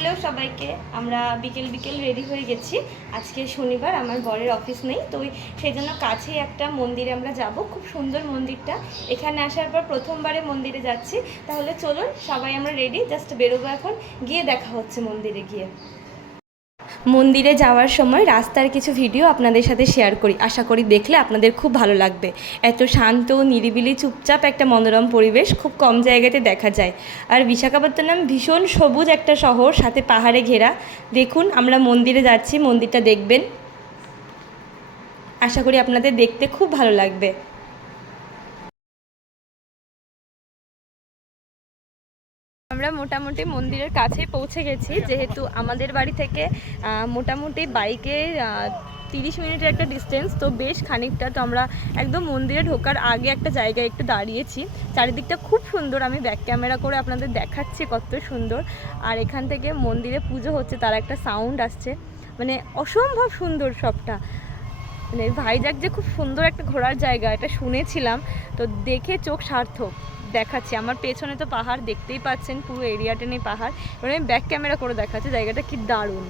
Hello সবাইকে, আমরা বিকেল বিকেল রেডি হয়ে গেছি। আজকে শনিবার, আমার বরের অফিস নেই, তো সেই জন্য কাছেই একটা মন্দিরে আমরা যাব। খুব সুন্দর মন্দিরটা। এখানে আসার পর প্রথমবারে মন্দিরে যাচ্ছি। তাহলে চলুন সবাই আমরা রেডি, জাস্ট বেরোবো এখন, গিয়ে দেখা হচ্ছে মন্দিরে গিয়ে। মন্দিরে যাওয়ার সময় রাস্তার কিছু ভিডিও আপনাদের সাথে শেয়ার করি, আশা করি দেখলে আপনাদের খুব ভালো লাগবে। এত শান্ত, নিরিবিলি, চুপচাপ একটা মনোরম পরিবেশ খুব কম জায়গাতে দেখা যায়। আর বিশাখাপত্তনম ভীষণ সবুজ একটা শহর, সাথে পাহাড়ে ঘেরা। দেখুন আমরা মন্দিরে যাচ্ছি, মন্দিরটা দেখবেন, আশা করি আপনাদের দেখতে খুব ভালো লাগবে। আমরা মোটামুটি মন্দিরের কাছে পৌঁছে গেছি। যেহেতু আমাদের বাড়ি থেকে মোটামুটি বাইকে 30 মিনিটের একটা ডিস্টেন্স, তো বেশ খানিকটা। তো আমরা একদম মন্দিরে ঢোকার আগে একটা জায়গায় একটু দাঁড়িয়েছি। চারিদিকটা খুব সুন্দর, আমি ব্যাক ক্যামেরা করে আপনাদের দেখাচ্ছি কত সুন্দর। আর এখান থেকে মন্দিরে পুজো হচ্ছে, তার একটা সাউন্ড আসছে, মানে অসম্ভব সুন্দর সবটা। মানে ভাইজাগ যে খুব সুন্দর একটা ঘোরার জায়গা, এটা শুনেছিলাম, তো দেখে চোখ সার্থক। দেখাচ্ছি, আমার পেছনে তো পাহাড় দেখতেই পাচ্ছেন, পুরো এরিয়াটা নেই পাহাড়। এবার আমি ব্যাক ক্যামেরা করে দেখাচ্ছি জায়গাটা কি দারুণ।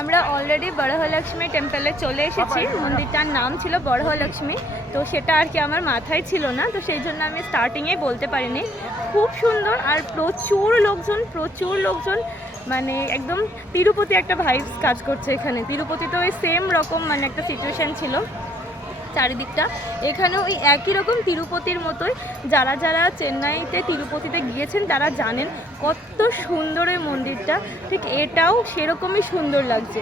আমরা অলরেডি বড়হলক্ষ্মী টেম্পলে চলে এসেছি। মন্দিরটার নাম ছিল বড়হলক্ষ্মী, তো সেটা আর কি আমার মাথায় ছিল না, তো সেই জন্য আমি স্টার্টিংয়েই বলতে পারিনি। খুব সুন্দর, আর প্রচুর লোকজন, মানে একদম তিরুপতি একটা ভাইবস কাজ করছে এখানে। তিরুপতিতে ওই সেম রকম মানে একটা সিচুয়েশান ছিল চারিদিকটা, এখানেও ওই একই রকম তিরুপতির মতোই। যারা যারা চেন্নাইতে তিরুপতিতে গিয়েছেন তারা জানেন কত সুন্দর ওই মন্দিরটা, ঠিক এটাও সেরকমই সুন্দর লাগছে।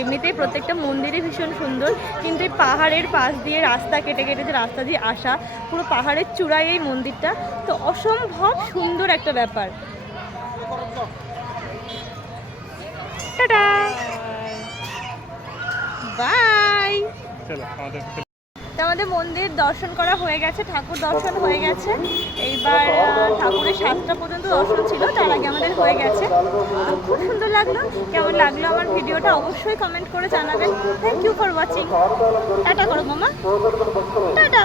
এমনিতেই প্রত্যেকটা মন্দিরই ভীষণ সুন্দর, কিন্তু এই পাহাড়ের পাশ দিয়ে রাস্তা কেটে কেটে যে রাস্তা দিয়ে আসা, পুরো পাহাড়ের চূড়ায় এই মন্দিরটা, তো অসম্ভব সুন্দর একটা ব্যাপার। Tata, bye. আমাদের মন্দির দর্শন করা হয়ে গেছে, ঠাকুর দর্শন হয়ে গেছে। এইবার ঠাকুরের 7টা পর্যন্ত দর্শন ছিল, তার আগে আমাদের হয়ে গেছে। তো খুব সুন্দর লাগলো। কেমন লাগলো আমার ভিডিওটা অবশ্যই কমেন্ট করে জানাবেন। Thank you for watching. Tata করো মামা, টাটা।